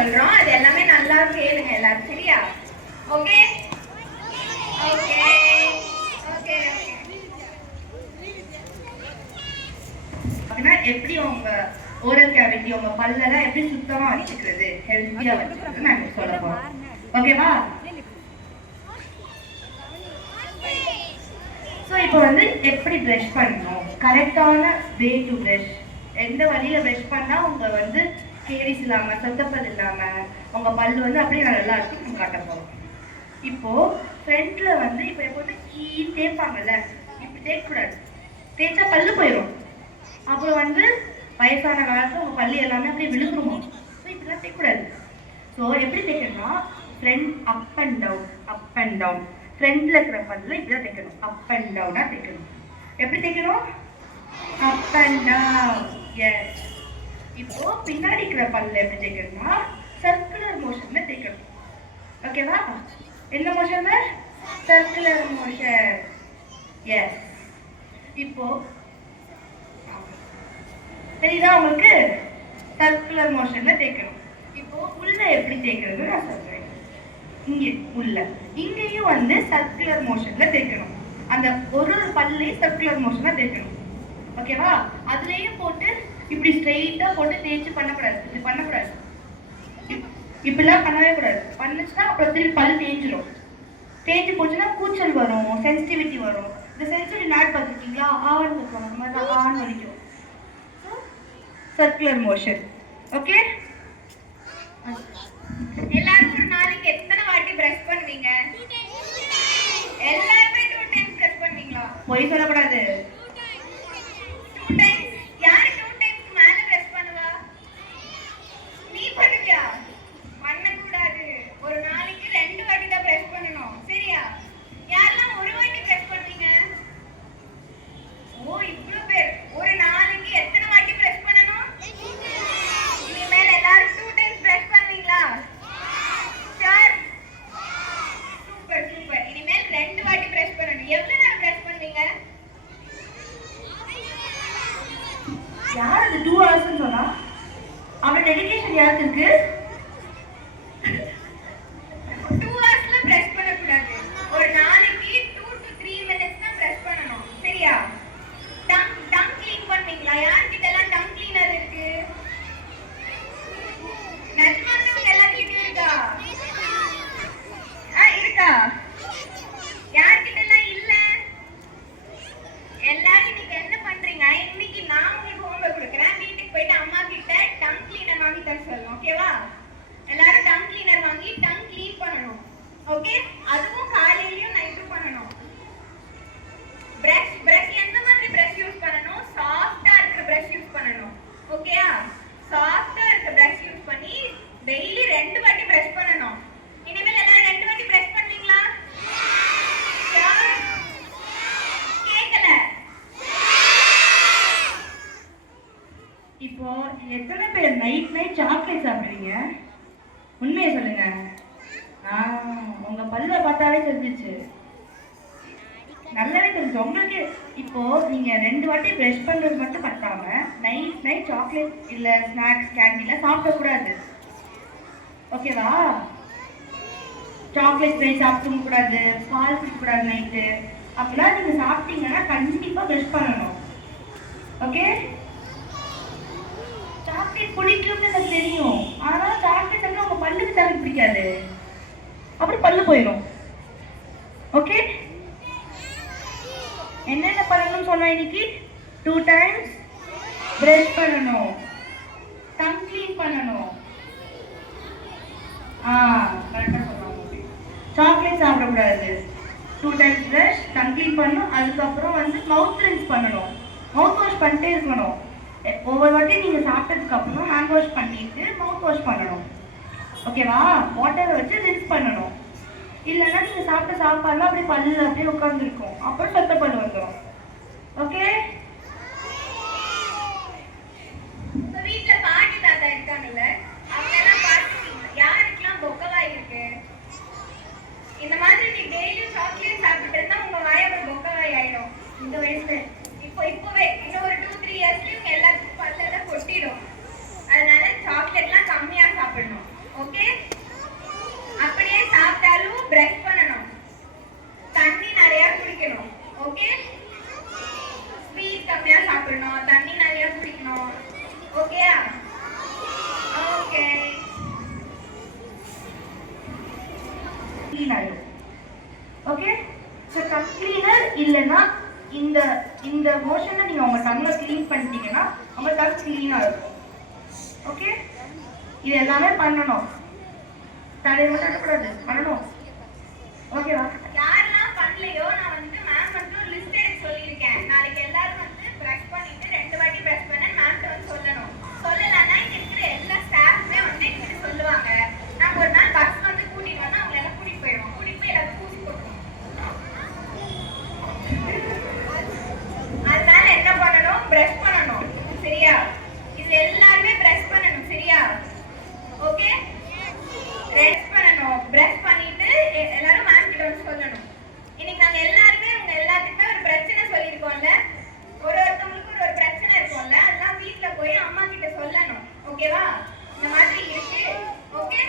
சொல்றோம். அது எல்லாமே நல்லா கேளுங்க எல்லாரும், சரியா? Okay okay okay. அப்படின்னா எப்படி உங்க ஓரல் கேவிட்டி, உங்க பல்லெல்லாம் எப்படி சுத்தமா வச்சுக்கிறது, ஹெல்த்தியா வச்சுக்கிறது நான் சொல்ல போறேன். ஓகேவா? ஸோ இப்போ வந்து எப்படி ப்ரஷ் பண்ணணும், கரெக்டான வே டு ப்ரஷ், எந்த வழியில ப்ரஷ் பண்ணா உங்க வந்து கேரிஸ் இல்லாம சொத்தப்பல் இல்லாம உங்க பல்லு வந்து அப்படியே நல்லா இருக்கும் நம்ம காட்ட போறோம். இப்போ ஃப்ரண்ட்ல வந்து இப்போ எப்போதுமே தேய்ப்பாங்கல்ல, இப்படி தேய்க்கக்கூடாது. தேய்ச்சா பல்லு போயிடும். அப்புறம் வந்து வயசான காலத்துல உங்க பல்லு எல்லாமே அப்படியே விழுந்துருமா. ஸோ இப்படிலாம் தேய்க்கக்கூடாது. ஸோ எப்படி தேய்க்கணும்னா front up and down, up and down. ஃப்ரண்ட்ல இருக்கிற பல்ல இப்படிதான் தைக்கணும், அப் அண்ட் டவுனா தைக்கணும். எப்படி தைக்கணும்? Up and down. எஸ். இப்போ பின்னாடி இருக்கிற பல்ல எப்படி தைக்கணும்னா சர்க்குலர் மோஷன்ல தைக்கணும். ஓகேவா? என்ன மோஷன்ல? Circular motion. எஸ். இப்போ தெரியுதா உங்களுக்கு? சர்க்குலர் மோஷன்ல தைக்கணும். இப்போ உள்ள எப்படி தேய்க்கிறது நான் சொல்றேன். இங்கே உள்ள இங்கேயும் வந்து சர்க்குலர் மோஷன்ல தேய்க்கணும். அந்த ஒரு பல்லையும் சர்க்குலர் மோஷன்ல தேய்க்கணும். ஓகேவா? அதுலயும் போட்டு இப்படி ஸ்ட்ரெயிட்டா போட்டு தேய்ச்சி பண்ணக்கூடாது. இப்படி பண்ணக்கூடாது, இப்படிலாம் பண்ணவே கூடாது. பண்ணுச்சுன்னா அப்புறம் திருப்பி பல் தேய்ச்சிடும். தேய்ச்சி போச்சுன்னா கூச்சல் வரும், சென்சிட்டிவிட்டி வரும். இந்த சென்சிட்டிவிட்டி நாட் பார்த்துருக்கீங்களா? ஆன் இருக்கும், அந்த மாதிரி தான் ஆன் வலிக்கும். Circular motion. ஓகே? எல்லாரும் ஒரு நாளைக்கு எத்தனை வாட்டி பிரஷ் பண்ணுவீங்க? எல்லாருமே 2 டைம்ஸ் பிரஷ் பண்ணுவீங்களா? போய் சொல்லக்கூடாது. 2 டைம்ஸ். யாரு 2 டைம்ஸ்க்கு மேல பிரஷ் பண்ணுவா? நீ பண்ணுவியா? பண்ணக்கூடாது. ஒரு நாளைக்கு 2 வாட்டி தான் பிரஷ் பண்ணணும், சரியா? யாரெல்லாம் ஒரு வாட்டி பிரஷ் பண்ணுவீங்க? ஓ, இவ்வளவு பேர். ஒரு நாளைக்கு எத்தனை வாட்டி பிரஷ் பண்ணணும்? இனிமேல் எல்லாரும் 2 டைம்ஸ் பிரஷ் பண்ணுவீங்களா? Sir, super super. இனிமேல் 2 வாட்டி பிரஷ் பண்ணணும். எவ்வளவு நேரம் பிரஷ் பண்ணுவீங்க? யார் அது 2 ஹவர்ஸ் சொன்னா? அவரோட டெடிகேஷன் யாருக்கு இருக்கு? 2 ஹவர்ஸ்ல பிரஷ் பண்ணக்கூடாது. ஒரு நாளைக்கு 2 to 3 மினிட்ஸ் தான் பிரஷ் பண்ணணும், சரியா? டங் க்ளீன் பண்ணுவீங்களா? யார்கிட்ட எல்லாம் டங் க்ளீனர் இருக்கு? நஜ்மான் எல்லாத்துக்கிட்டையும் இருக்கா? இருக்கா? யார்கிட்ட எல்லாம் இல்ல? எல்லாரும் இன்னைக்கு என்ன பண்றீங்க? இன்னைக்கு நான் உங்களுக்கு ஹோம்வொர்க் கொடுக்குறேன். வீட்டுக்கு போயிட்டு அம்மா கிட்ட டங் கிளீனர் வாங்கி தர சொல்லணும், ஓகேவா? எல்லாரும் டங் கிளீனர் வாங்கி டங் கிளீன் பண்ணணும். ஓகே? அதுவும் காலையிலயும் நைட்டும் பண்ணணும். பிரஷ் எந்த மாதிரி பிரஷ் யூஸ் பண்ணணும்? சாஃப்ட்டா இருக்கிற பிரஷ் யூஸ் பண்ணணும். ஓகேயா? சாஃப்ட்டா இருக்கிற பிரஷ் யூஸ் பண்ணி டெய்லி 2 வாட்டி பிரஷ் பண்ணணும். இனிமேல் எல்லாரும் 2 வாட்டி பிரஷ் பண்ணுவீங்களா? கேட்கல. இப்போ எத்தனை பேர் நைட் சாக்லேட் சாப்பிடுறீங்க? உண்மையை சொல்லுங்க. உங்க பல்ல பார்த்தாலே தெரிஞ்சிச்சு, நல்லாவே தெரிஞ்சு உங்களுக்கு. இப்போ நீங்க 2 வாட்டி பிரஷ் பண்றது மட்டும் பத்தாம நைட் சாக்லேட் இல்ல ஸ்நாக்ஸ் கேண்டில சாப்பிடக்கூடாது. ஓகேவா? சாக்லேட் நைட் சாப்பிட கூடாது, பால் குடிக்கக்கூடாது நைட்டு. அப்படிலாம் நீங்க சாப்பிட்டீங்கன்னா கண்டிப்பா பிரஷ் பண்ணணும். ஓகே? சாக்லேட் பிடிக்கும்னு எனக்கு தெரியும், ஆனா சாக்லேட் வந்து உங்க பல்லுக்கு தவிர பிடிக்காது, அப்புறம் பல்லு போயிடும். ஓகே? என்னென்ன பண்ணணும்னு சொன்னோம் இன்னைக்கு? 2 டைம்ஸ் பிரஷ் பண்ணணும், டங் க்ளீன் பண்ணணும். கரெக்டாக சொல்லுவாங்க. சாக்லேட் சாப்பிடக்கூடாது, 2 டைம்ஸ் பிரஷ், டங் க்ளீன் பண்ணணும். அதுக்கப்புறம் வந்து மவுத் ரின்ஸ் பண்ணணும். மவுத் வாஷ் பண்ணிட்டே இருக்கணும். ஒவ்வொரு வாட்டி நீங்கள் சாப்பிட்டதுக்கு அப்புறம் ஹேண்ட் வாஷ் பண்ணிட்டு மவுத் வாஷ் பண்ணணும். ஓகேவா? வாட்டரை வச்சு ரின்ஸ் பண்ணணும். இல்லைன்னா நீங்கள் சாப்பிட்ட சாப்பாடுலாம் அப்படியே பல்லில் அப்படியே உட்காந்துருக்கும், அப்புறம் சொத்த பல் வந்துடும். ஓகே? வீட்டுல பாட்டி தாத்தா இருக்காங்கல்ல, அவங்க எல்லாம் பார்த்துருக்கீங்க. யாருக்கெல்லாம் பொக்கவாய் இருக்கு? இந்த மாதிரி நீ டெய்லியும் சாக்லேட் சாப்பிட்டு இருந்தா உங்க வாயோட பொக்கவாய் ஆயிடும். இந்த வயசுல இப்பவே இன்னும் ஒரு 2-3 இயர்ஸ்லயும் எல்லாத்துக்கும் பல்லெல்லாம் கொட்டிடும். அதனால சாக்லேட்லாம் கம்மியா சாப்பிடணும். க்ளீன் ஆயிடும். ஓகே, ஸோ டங் க்ளீனர் இல்லைன்னா இந்த இந்த மோஷனை நீங்கள் உங்கள் டங்கை க்ளீன் பண்ணிட்டீங்கன்னா உங்கள் டங் க்ளீனாக இருக்கும். ஓகே, இது எல்லாமே பண்ணணும், தலையை மட்டும் எடுக்கக்கூடாது, பண்ணணும். ஓகேவா? யாரெல்லாம் பண்ணலையோ நான் வந்து மேம் வந்து ஒரு லிஸ்ட் எடுக்க சொல்லியிருக்கேன். நாளைக்கு எல்லாரும் வந்து ப்ரஷ் பண்ணிட்டு 2 வாட்டி ப்ரஷ் பண்ண மேம்கிட்ட வந்து சொல்லணும். சொல்லலைன்னா இங்க இருக்கிற எல்லா ஸ்டாஃப்மே வந்து எங்கிட்ட சொல்லுவாங்க. நாங்கள் ஒரு நாள் பஸ் வந்து கூட்டிட்டு வந்தா அவங்க எல்லாம் கூட்டிட்டு போயிடுவோம். கூட்டிட்டு போய் எல்லாத்தையும் ஊசி போட்டுருவோம். அதனால என்ன பண்ணணும்? ப்ரஷ் பண்ணணும். சரியா? இது எல்லாருமே ப்ரஷ் பண்ணணும். சரியா? ஓகே, ப்ரஷ் பண்ணணும். ப்ரஷ் பண்ணிட்டு எல்லாரும் மேம் கிட்ட வந்து சொல்லணும். இன்னைக்கு நாங்க எல்லாருமே உங்க எல்லாத்துக்குமே ஒரு பிரச்சனை சொல்லியிருக்கோம்ல, ஒருத்தவங்களுக்கு ஒரு பிரச்சனை இருக்கும்ல, அதெல்லாம் வீட்டுல போய் அம்மா கிட்ட சொல்லணும். ஓகேவா? இந்த மாதிரி இருக்கு. ஓகே.